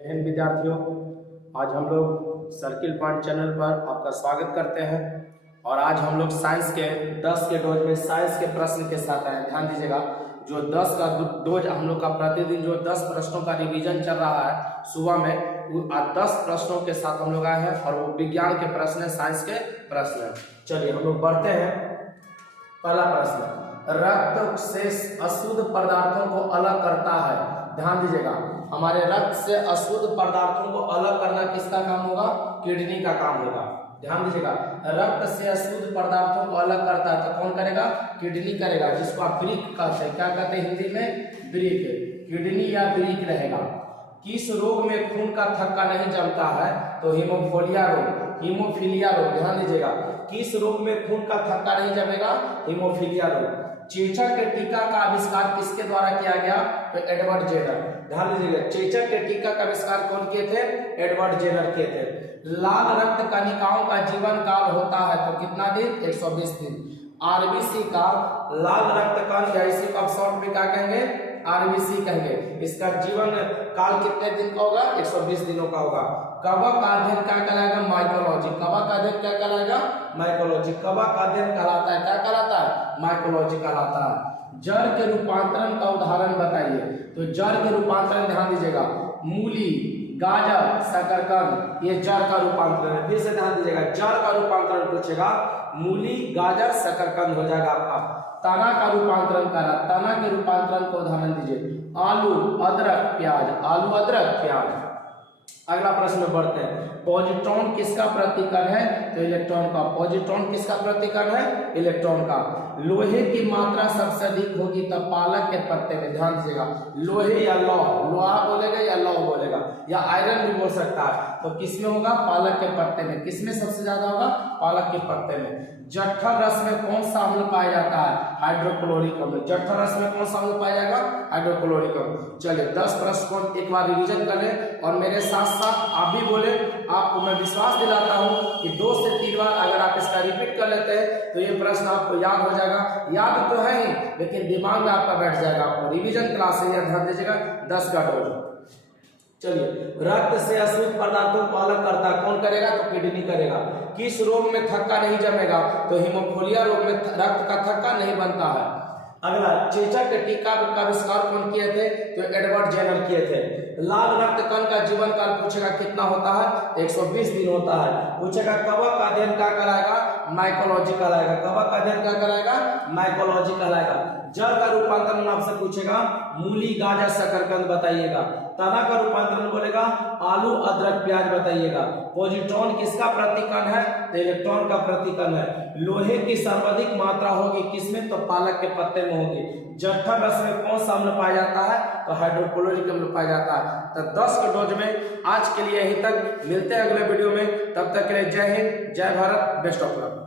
हिंद विद्यार्थियों, आज हम लोग सर्किल पॉइंट चैनल पर आपका स्वागत करते हैं। और आज हम लोग साइंस के 10 के डोज में साइंस के प्रश्न के साथ आए। ध्यान दीजिएगा, जो 10 का डोज हम लोग का प्रतिदिन जो 10 प्रश्नों का रिवीजन चल रहा है सुबह में, वो 10 प्रश्नों के साथ हम लोग आए हैं। और वो विज्ञान के प्रश्न है, साइंस के प्रश्न है। चलिए हम लोग बढ़ते हैं। पहला प्रश्न, रक्त से अशुद्ध पदार्थों को अलग करता है। ध्यान दीजिएगा, हमारे रक्त से अशुद्ध पदार्थों को अलग करना किसका काम होगा? किडनी का काम होगा। ध्यान दीजिएगा, रक्त से अशुद्ध पदार्थों को अलग करता है तो कौन करेगा? किडनी करेगा, जिसको आप ब्रिक कहते हैं। क्या कहते हैं हिंदी में? ब्रिक। किडनी या ब्रिक रहेगा। किस रोग में खून का थक्का नहीं जमता है? तो हीमोफिलिया रोग, हीमोफिलिया रोग। ध्यान दीजिएगा, किस रोग में खून का थक्का नहीं जमेगा? हीमोफिलिया रोग। चेचक के टीका का आविष्कार किसके द्वारा किया गया? तो एडवर्ड जेनर। ध्यान दीजिएगा, चेचक के टीका का आविष्कार कौन किए थे? एडवर्ड जेनर किए थे। लाल रक्त कणिकाओं का जीवन काल होता है तो कितना दिन? 120 दिन। आरबीसी का लाल रक्त कण, या इसी को शॉर्ट में क्या कहेंगे? आरबीसी कहेंगे। इसका जीवन काल कितने दिन का होगा? 120 दिनों का होगा। कवक का अध्ययन क्या कहलाएगा? माइकोलॉजी। कवक का अध्ययन क्या कहलाएगा? माइकोलॉजी। कवक का अध्ययन कहलाता है, क्या कहलाता है? माइकोलॉजी कहलाता है। जड़ के रूपांतरण का उदाहरण बताइए। तो जड़ के रूपांतरण ध्यान दीजिएगा, मूली, गाजर, शकरकंद, ये जड़ का रूपांतरण है। फिर से ध्यान दीजिएगा, जड़ का रूपांतरण पूछेगा, मूली, गाजर, शकरकंद हो जाएगा आपका। तना का रूपांतरण करा, तना के रूपांतरण को उदाहरण दीजिए, आलू, अदरक, प्याज। आलू, अदरक, प्याज। अगला प्रश्न में बढ़ते हैं। पॉजिट्रॉन किसका प्रतिकरण है? तो इलेक्ट्रॉन का। पॉजिट्रॉन किसका प्रतिकरण है? इलेक्ट्रॉन का। लोहे की मात्रा सबसे अधिक होगी तब पालक के पत्ते में। ध्यान दीजिएगा, लोहे या लौह, लोहा बोलेगा या लौह बोलेगा, या आयरन भी बोल सकता है। तो किसमें होगा? पालक के पत्ते में। किसमें सबसे ज्यादा होगा? पालक के पत्ते में। जठर रस में कौन सा अम्ल पाया जाता है? हाइड्रोक्लोरिक अम्ल। जठर रस में कौन सा अम्ल पाया जाएगा? हाइड्रोक्लोरिक अम्ल। चलिए 10 प्रश्न को एक बार रिवीजन कर लें और मेरे साथ साथ आप भी बोले। आपको मैं विश्वास दिलाता हूं कि 2 से 3 बार अगर आप इसका रिपीट कर लेते हैं तो ये प्रश्न आपको याद हो जाएगा। याद तो है ही, लेकिन दिमाग में आपका बैठ जाएगा। आपको रिवीजन क्लास है, ध्यान दीजिएगा, 10 का डोज। चलिए, रक्त से अशुद्ध पदार्थों को अलग करता है, कौन करेगा? तो किडनी करेगा। किस रोग में थक्का नहीं जमेगा? तो हीमोफिलिया रोग में रक्त का थक्का नहीं बनता है। अगला, चेचक के टीका का आविष्कार कौन किए थे? तो एडवर्ड जेनर किए थे। लाल रक्त कण का जीवन काल पूछेगा कितना होता है? 120 दिन होता है। पूछेगा कवक का अध्ययन क्या कराएगा? माइकोलॉजी कहलाएगा। कवक का अध्ययन क्या कराएगा? माइकोलॉजी कहलाएगा। जड़ का रूपांतरण आपसे पूछेगा, मूली, गाजर, शकरकंद बताइएगा। तना का रूपांतरण बोलेगा, आलू, अदरक, प्याज बताइएगा। पॉजिट्रॉन किसका प्रतिकरण है? तो इलेक्ट्रॉन का प्रतिकरण है। लोहे की सर्वाधिक मात्रा होगी किसमें? तो पालक के पत्ते में होगी। जठर रस में कौन सा अम्ल पाया जाता है? तो हाइड्रोक्लोरिक अम्ल पाया जाता है। तो 10 के डोज में आज के लिए यहीं तक। मिलते हैं अगले वीडियो में, तब तक के लिए जय हिंद, जय भारत, बेस्ट ऑफ लक।